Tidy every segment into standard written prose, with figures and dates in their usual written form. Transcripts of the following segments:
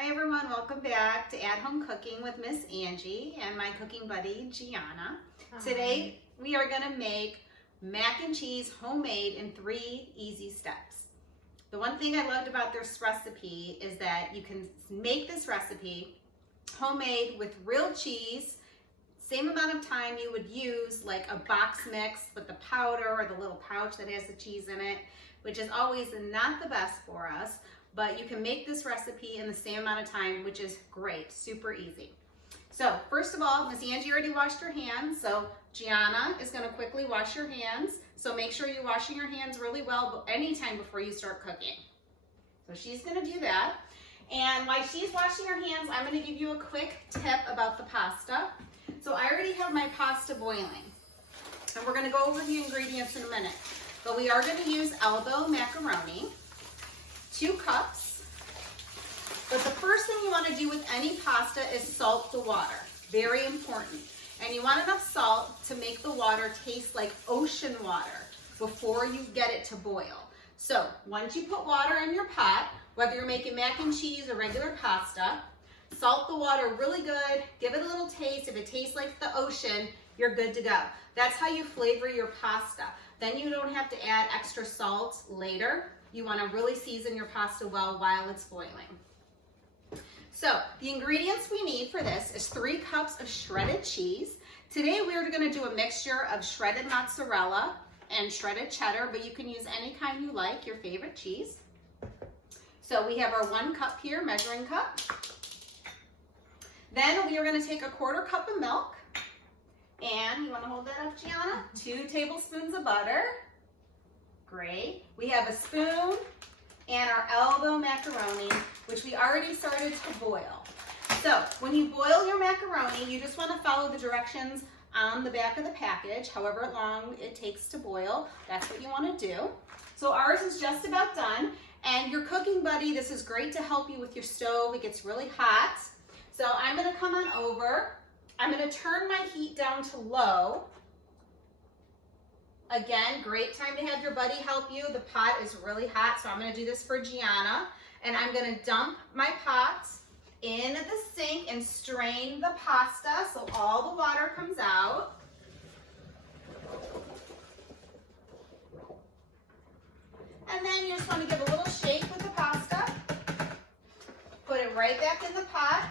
Hi everyone, welcome back to At Home Cooking with Miss Angie and my cooking buddy Gianna. Today we are going to make mac and cheese homemade in 3 easy steps. The one thing I loved about this recipe is that you can make this recipe homemade with real cheese, same amount of time you would use like a box mix with the powder or the little pouch that has the cheese in it, which is always not the best for us. But you can make this recipe in the same amount of time, which is great, super easy. So first of all, Miss Angie already washed her hands, so Gianna is gonna quickly wash your hands. So make sure you're washing your hands really well anytime before you start cooking. So she's gonna do that. And while she's washing her hands, I'm gonna give you a quick tip about the pasta. So I already have my pasta boiling. And we're gonna go over the ingredients in a minute. But we are gonna use elbow macaroni. 2 cups. But the first thing you want to do with any pasta is salt the water. Very important. And you want enough salt to make the water taste like ocean water before you get it to boil. So once you put water in your pot, whether you're making mac and cheese or regular pasta, salt the water really good, give it a little taste. If it tastes like the ocean, you're good to go. That's how you flavor your pasta. Then you don't have to add extra salt later. You want to really season your pasta well while it's boiling. So the ingredients we need for this is 3 cups of shredded cheese. Today we're going to do a mixture of shredded mozzarella and shredded cheddar, but you can use any kind you like, your favorite cheese. So we have our 1 cup here, measuring cup. Then we are going to take a 1/4 cup of milk. And you want to hold that up, Gianna? 2 tablespoons of butter. Great. We have a spoon and our elbow macaroni, which we already started to boil. So when you boil your macaroni, you just want to follow the directions on the back of the package, however long it takes to boil. That's what you want to do. So ours is just about done. And your cooking buddy, this is great to help you with your stove. It gets really hot. So I'm going to come on over. I'm going to turn my heat down to low. Again, great time to have your buddy help you. The pot is really hot, so I'm going to do this for Gianna. And I'm going to dump my pot in the sink and strain the pasta so all the water comes out. And then you just want to give a little shake with the pasta. Put it right back in the pot.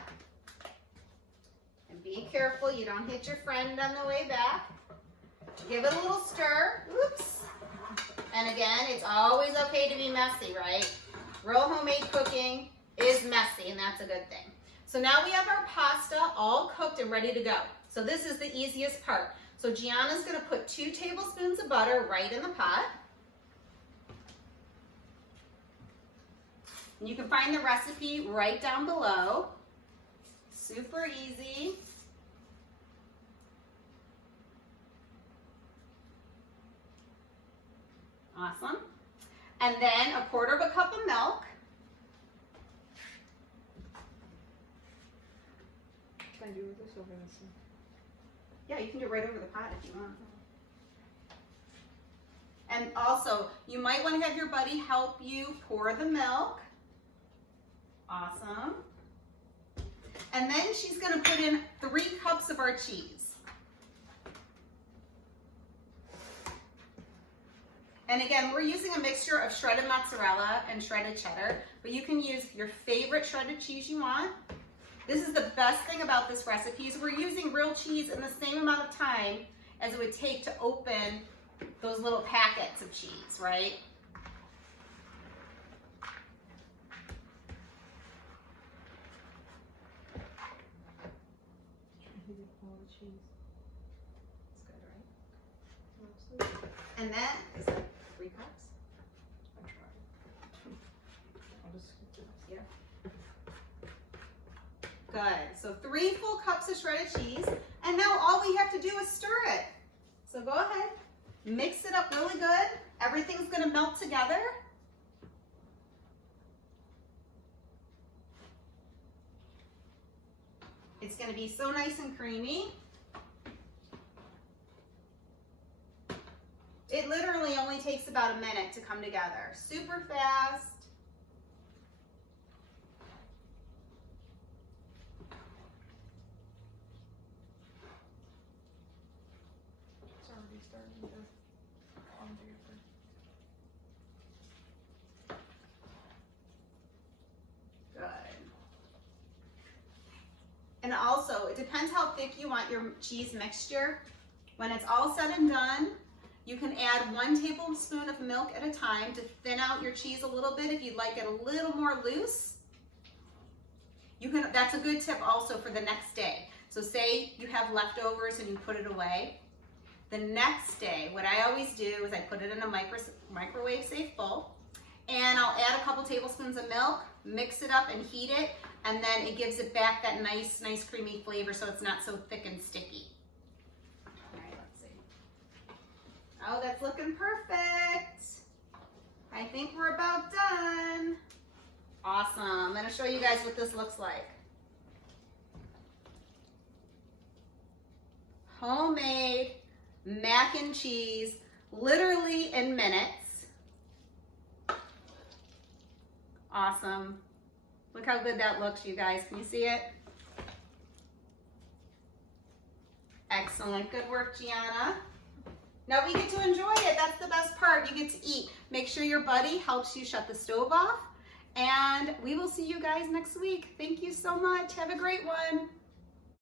And be careful you don't hit your friend on the way back. Give it a little stir. Oops. And again, it's always okay to be messy, right? Real homemade cooking is messy, and that's a good thing. So now we have our pasta all cooked and ready to go. So this is the easiest part. So Gianna's going to put 2 tablespoons of butter right in the pot. And you can find the recipe right down below. Super easy. Awesome. And then a 1/4 cup of milk. Can I do this over this one? Yeah, you can do it right over the pot if you want. And also, you might want to have your buddy help you pour the milk. Awesome. And then she's going to put in 3 cups of our cheese. And again, we're using a mixture of shredded mozzarella and shredded cheddar, but you can use your favorite shredded cheese you want. This is the best thing about this recipe is we're using real cheese in the same amount of time as it would take to open those little packets of cheese, right? All the cheese. It's good, right? And then, is that 3 cups? I tried. I'll just skip this. Yeah. Good. So 3 full cups of shredded cheese. And now all we have to do is stir it. So go ahead, mix it up really good. Everything's going to melt together. It's going to be so nice and creamy. It literally only takes about a minute to come together. Super fast. depends how thick you want your cheese mixture. When it's all said and done, you can add 1 tablespoon of milk at a time to thin out your cheese a little bit if you'd like it a little more loose. That's a good tip also for the next day. So say you have leftovers and you put it away. The next day, what I always do is I put it in a microwave safe bowl, and I'll add a couple tablespoons of milk, mix it up and heat it, and then it gives it back that nice creamy flavor so it's not so thick and sticky. All right, let's see. Oh, that's looking perfect. I think we're about done. Awesome. I'm going to show you guys what this looks like. Homemade mac and cheese, literally in minutes. Awesome. Look how good that looks, you guys. Can you see it? Excellent. Good work, Gianna. Now we get to enjoy it. That's the best part. You get to eat. Make sure your buddy helps you shut the stove off. And we will see you guys next week. Thank you so much. Have a great one.